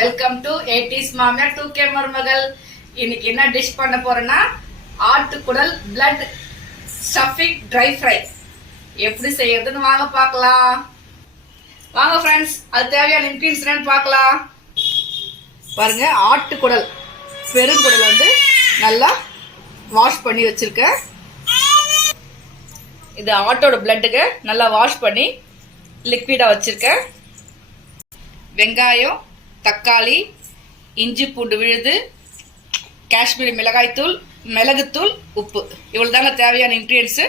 Welcome to 80s மாமியார் 2K மருமகள். இன்னைக்கு என்ன டிஷ் பண்ண போறேன்னா ஆட்டுக்குடல் பிளட் ஸ்டஃபிங் ட்ரை ஃப்ரை. எப்படி செய்யறதுன்னு வாங்க பார்க்கலாம். வாங்க ஃப்ரெண்ட்ஸ், அது தேவையான இன்கிரீடியன்ஸ் என்னன்னு பார்க்கலாம். பாருங்க, ஆட்டுக்குடல் பெருங்குடல் வந்து நல்லா வாஷ் பண்ணி வச்சிருக்கேன். இது ஆட்டோட பிளட்டுக்கு நல்லா வாஷ் பண்ணி லிக்விடா வச்சிருக்கேன். வெங்காயம், தக்காளி, இஞ்சி பூண்டு விழுது, காஷ்மீரி மிளகாய்த்தூள், மிளகுத்தூள், உப்பு, இவ்வளவு தாங்க தேவையான இன்கிரீடியன்ஸ்.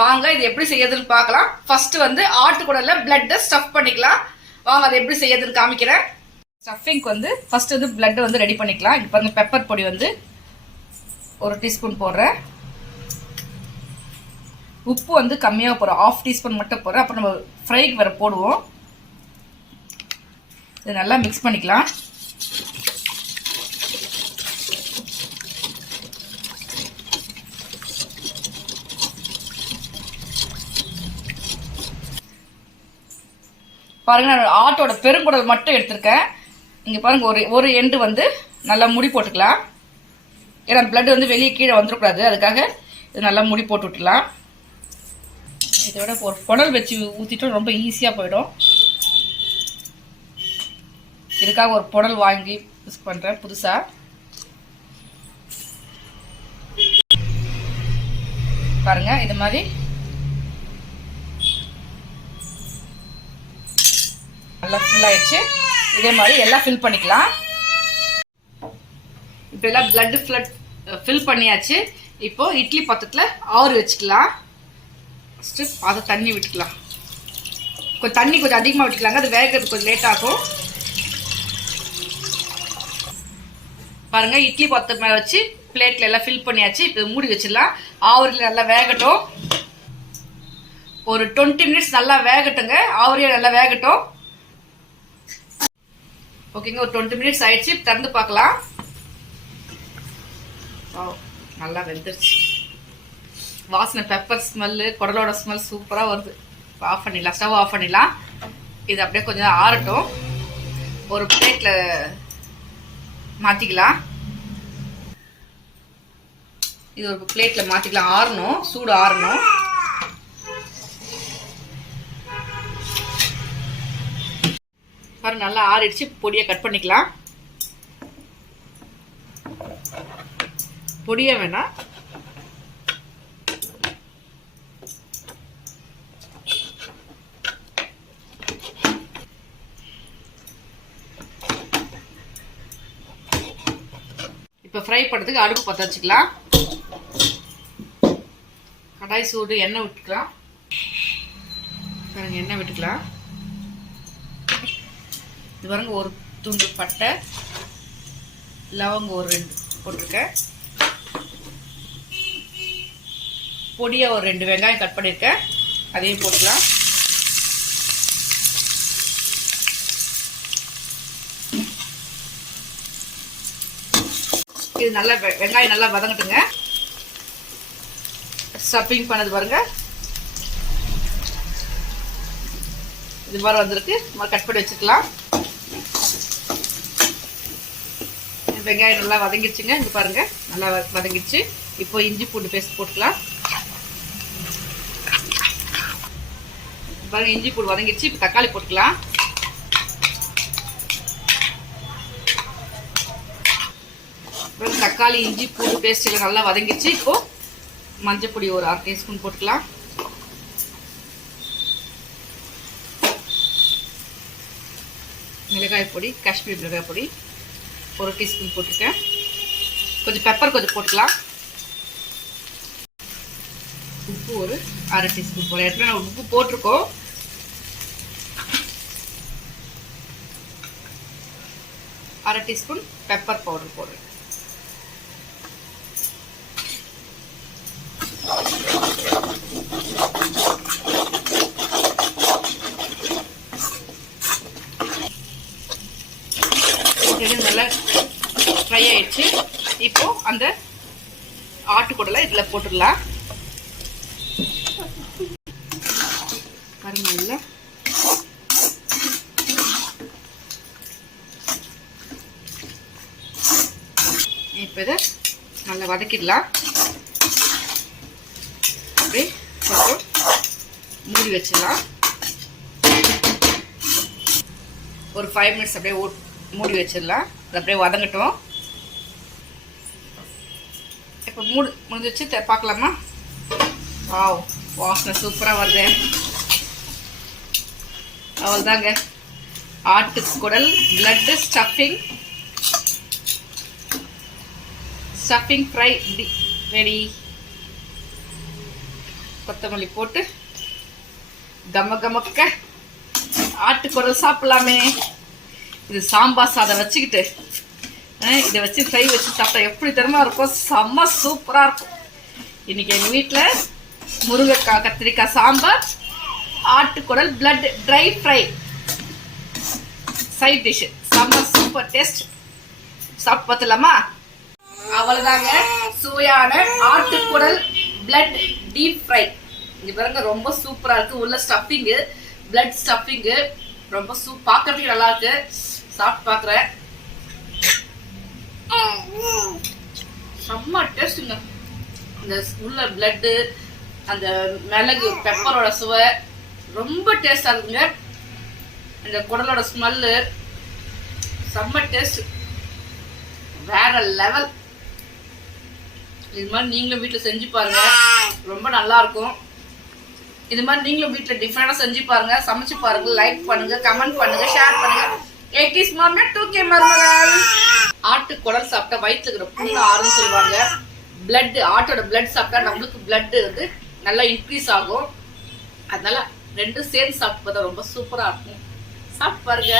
வாங்க இது எப்படி செய்யறதுன்னு பார்க்கலாம். ஃபர்ஸ்ட் வந்து ஆட்டுக்குடல்ல பிளட் ஸ்டஃப் பண்ணிக்கலாம். வாங்க அதை எப்படி செய்யறதுன்னு காமிக்கிறேன். ஸ்டஃபிங்க்கு வந்து ஃபர்ஸ்ட் வந்து பிளட் வந்து ரெடி பண்ணிக்கலாம். இப்போ வந்து பெப்பர் பொடி வந்து 1 டீஸ்பூன் போடுறேன். உப்பு வந்து கம்மியாக போடுறோம், 1/2 டீஸ்பூன் மட்டும் போடுறேன். அப்புறம் நம்ம ஃப்ரைக்கு வர போடுவோம். இது நல்லா மிக்ஸ் பண்ணிக்கலாம். பாருங்க, நான் ஆட்டோட பெருங்குடல் மட்டும் எடுத்திருக்கேன். இங்க பாருங்க, ஒரு எண்டு வந்து நல்லா முடி போட்டுக்கலாம். ஏன்னா பிளட் வந்து வெளியே கீழே வந்துடக்கூடாது, அதுக்காக இது நல்லா முடி போட்டு விட்டுலாம். இதோட ஒரு குடல் வச்சு ஊற்றிட்டோம், ரொம்ப ஈஸியாக போயிடும். இதுக்காக ஒரு புடல் வாங்கி யூஸ் பண்றேன் புதுசா. பாருங்க, இது மாதிரி நல்லா ஃபில் ஆயிடுச்சு. இதே மாதிரி எல்லாம் ஃபில் பண்ணிக்கலாம். இப்போ எல்லாம் பிளட் ஃபில் பண்ணியாச்சு. இப்போ இட்லி பாத்திரத்துல ஆறு வச்சுக்கலாம். ஃபர்ஸ்ட் அதை தண்ணி விட்டுக்கலாம். கொஞ்சம் தண்ணி கொஞ்சம் அதிகமாக விட்டுக்கலாங்க, அது வேகிறதுக்கு கொஞ்சம் லேட் ஆகும். பாருங்க, இட்லி பாத்திரம் மேல வச்சு பிளேட்ல எல்லாம் ஃபில் பண்ணியாச்சு. இப்போ மூடி வச்சிடலாம். ஆவரியில் நல்லா வேகட்டும். ஒரு 20 மினிட்ஸ் நல்லா வேகட்டுங்க. ஆவரியில் நல்லா வேகட்டும். ஓகேங்க, ஒரு 20 மினிட்ஸ் ஆயிடுச்சு. திறந்து பார்க்கலாம். நல்லா வெந்துருச்சு. வாசனை, பெப்பர் ஸ்மெல்லு, குடலோட ஸ்மெல் சூப்பரா வருது. ஆஃப் பண்ணிடலாம், ஸ்டவ் ஆஃப் பண்ணிடலாம். இது அப்படியே கொஞ்சம் ஆறட்டும். ஒரு பிளேட்ல மாத்திக்கலாம். இது ஒரு பிளேட்ல மாத்திக்கலாம். ஆறணும், சூடு ஆறணும். பாருங்க, நல்லா ஆறிடுச்சு. பொடியை கட் பண்ணிக்கலாம். பொடியை வேணா இப்போ ஃப்ரை பண்ணுறதுக்கு அடுப்பு பற்ற வச்சுக்கலாம். கடாய் சூடு, எண்ணெய் விட்டுக்கலாம். பாருங்க, எண்ணெய் விட்டுக்கலாம். இது பாருங்க, ஒரு துண்டு பட்டை, லவங்கம் ஒரு 2 போட்டிருக்கேன். பொடியா ஒரு 2 வெங்காயம் கட் பண்ணியிருக்கேன், அதையும் போட்டுக்கலாம். இது நல்லா வெங்காயம் நல்லா வதங்கட்டுங்க. ஸ்டஃபிங் பண்ணது பாருங்க, இது மாதிரி வந்திருக்கு. கட் பண்ணி வச்சுக்கலாம். வெங்காயம் நல்லா வதங்கிடுச்சுங்க. இங்க பாருங்க, நல்லா வதங்கிடுச்சு. இப்போ இஞ்சி பூண்டு பேஸ்ட் போட்டுக்கலாம். பாருங்க, இஞ்சி பூண்டு வதங்கிடுச்சு. இப்போ தக்காளி போட்டுக்கலாம். தக்காளி, இஞ்சி பூண்டு பேஸ்ட் எல்லாம் நல்லா வதங்கிடுச்சு. இப்போ மஞ்சள் பொடி ஒரு 1/2 டீஸ்பூன் போட்டுக்கலாம். மிளகாய் பொடி, காஷ்மீரி மிளகாய் பொடி 1 டீஸ்பூன் போட்டுருக்கேன். கொஞ்சம் பெப்பர் கொஞ்சம் போட்டுக்கலாம். உப்பு ஒரு 1/2 டீஸ்பூன் போடுறேன். ஏற்கனவே நான் உப்பு போட்டிருக்கோம். அரை டீஸ்பூன் பெப்பர் பவுடர் போடுறேன். நல்லா ஃப்ரை ஆயிடுச்சு. இப்போ அந்த ஆட்டுக்குடலை இதுல போட்டுடலாம். பாருங்க, நல்லா இப்போ இதை நல்லா வதக்கிடலாம். அப்படியே கொஞ்சம் மூடி வச்சிடலாம். ஒரு 5 மினிட்ஸ் அப்படியே மூடி வச்சிடலாம். அது அப்படியே வதங்கட்டும். இப்போ முடிஞ்சிச்சு. பார்க்கலாமா? வாவ், வாசனை சூப்பராக வருது. அவ்வளோதாங்க, ஆட்டுக்குடல் பிளட் ஸ்டஃபிங் ஃப்ரை ரெடி. கொத்தமல்லி போட்டு கமக்க ஆட்டுக்குடல் சாப்பிடலாமே. இது சாம்பார் சாதம் வச்சுக்கிட்டு இதை வச்சு ஃப்ரை வச்சு சாப்பிட்டா எப்படி தெரியுமா இருக்கும்? செம்ம சூப்பராக இருக்கும். இன்னைக்கு எங்கள் வீட்டில் முருங்கைக்காய் கத்திரிக்காய் சாம்பார், ஆட்டுக்குடல் blood dry fry side dish. செம்ம சூப்பர் டேஸ்ட். சாப்பிட்டு பார்த்துலாமா? அவ்வளவுதாங்க, சுவையான ஆட்டுக்குடல் பிளட் டீப் ஃப்ரை. இங்க பாருங்க, ரொம்ப சூப்பரா இருக்கு. உள்ள ஸ்டஃபிங்கு, பிளட் ஸ்டஃபிங்கு ரொம்ப பார்க்கறதுக்கு நல்லா இருக்கு. சாப்பிட்டு பாக்குறேன். செம்ம டேஸ்ட்டுங்க. இந்த உள்ள பிளட்டு, அந்த மிளகு பெப்பரோட சுவை ரொம்ப டேஸ்டா இருக்குங்க. இந்த குடலோட ஸ்மெல்லு செம்ம டேஸ்ட், வேற லெவல். இது மாதிரி நீங்களும் வீட்டில் செஞ்சு பாருங்க, ரொம்ப நல்லா இருக்கும். இது மாதிரி நீங்களும் வீட்டில் டிஃப்ரெண்டா செஞ்சு பாருங்க, சமைச்சு பாருங்க, லைக் பண்ணுங்க, கமெண்ட் பண்ணுங்க, ஷேர் பண்ணுங்க. 80s மாமியார் 2K மருமகள். ஆட்டு குடல் சாப்பிட்டா வயிற்றுல இருக்கிற புண்ணு ஆறுன்னு சொல்லுவாங்க. பிளட், ஆட்டோட பிளட் சாப்பிட்டா நம்மளுக்கு பிளட் வந்து நல்லா இன்க்ரீஸ் ஆகும். அதனால ரெண்டும் சேர்ந்து சாப்பிட்டு பார்த்தா ரொம்ப சூப்பரா இருக்கும். சாப்பிட்டு பாருங்க.